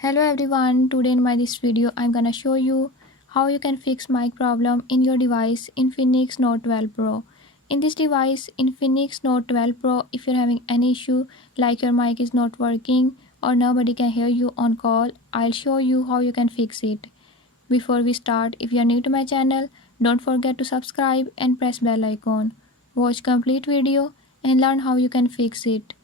Hello everyone, today in my this video I'm gonna show you how you can fix mic problem in your device Infinix Note 12 Pro. In this device Infinix Note 12 Pro, if you're having any issue like your mic is not working or nobody can hear you on call, I'll show you how you can fix it. Before we start, if you are new to my channel, don't forget to subscribe and press bell icon. Watch complete video and learn how you can fix it.